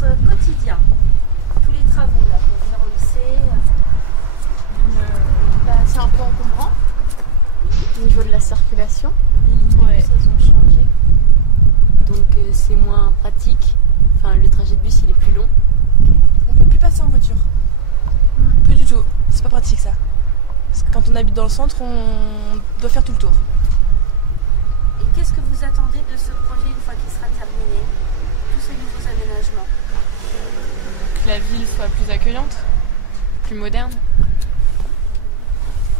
votre quotidien? Tous les travaux là, pour venir au lycée. C'est un peu encombrant au niveau de la circulation. Les lignes de bus, elles ont changé. Donc c'est moins pratique. Enfin, le trajet de bus il est plus long. On peut plus passer en voiture. Plus du tout. C'est pas pratique ça. Parce que quand on habite dans le centre, on doit faire tout le tour. Et qu'est-ce que vous attendez de ce projet une fois qu'il sera terminé? Tous ces nouveaux aménagements. Que la ville soit plus accueillante, plus moderne.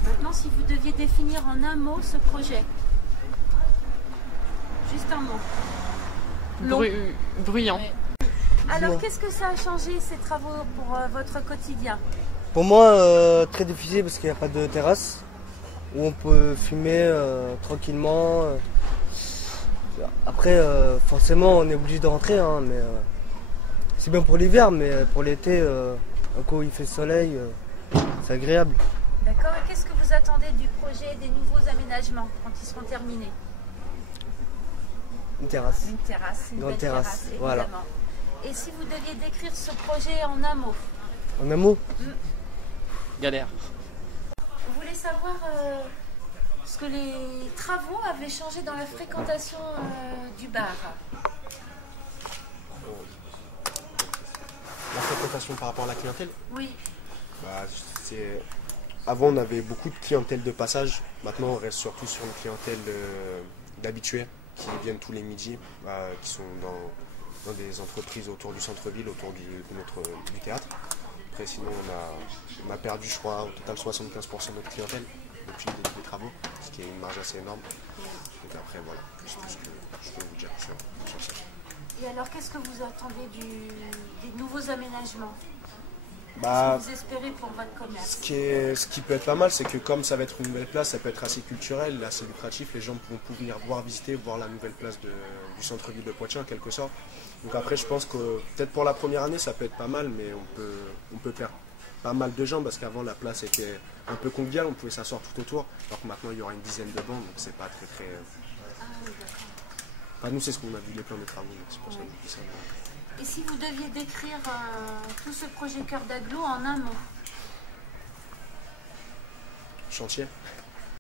Maintenant, si vous deviez définir en un mot ce projet. Juste un mot. Bruyant. Ouais. Alors, qu'est-ce que ça a changé ces travaux pour votre quotidien? Pour moi, très difficile parce qu'il n'y a pas de terrasse où on peut fumer tranquillement. Après, forcément, on est obligé de rentrer, hein, mais c'est bien pour l'hiver, mais pour l'été, un coup il fait soleil, c'est agréable. D'accord. Et qu'est-ce que vous attendez du projet des nouveaux aménagements quand ils seront terminés? Une terrasse. Une terrasse, une Grande belle terrasse, terrasse, évidemment. voilà. Et si vous deviez décrire ce projet en un mot? En un mot, Galère. Vous voulez savoir ce que les travaux avaient changé dans la fréquentation du bar? La fréquentation par rapport à la clientèle, Oui. bah, avant on avait beaucoup de clientèle de passage, maintenant on reste surtout sur une clientèle d'habitués qui viennent tous les midis, qui sont dans des entreprises autour du centre-ville, autour du théâtre. Après sinon on a perdu je crois au total 75% de notre clientèle depuis le début des travaux, ce qui est une marge assez énorme. Donc après voilà, c'est tout ce que je peux vous dire sur ça. Et alors, qu'est-ce que vous attendez des nouveaux aménagements? Bah, Qu'est-ce que vous espérez pour votre commerce? ce qui peut être pas mal, c'est que comme ça va être une nouvelle place, ça peut être assez culturel, assez lucratif. Les gens vont pouvoir venir voir la nouvelle place du centre-ville de Poitiers en quelque sorte. Donc après, je pense que peut-être pour la première année, ça peut être pas mal, mais on peut perdre pas mal de gens parce qu'avant la place était un peu conviviale, on pouvait s'asseoir tout autour. Alors que maintenant, il y aura une dizaine de bancs, donc c'est pas très. Ah oui, d'accord. Enfin, nous, c'est ce qu'on a vu les plans de travaux, donc c'est pour ça que je dis ça. Et si vous deviez décrire tout ce projet Cœur d'Aglo en un mot? Chantier.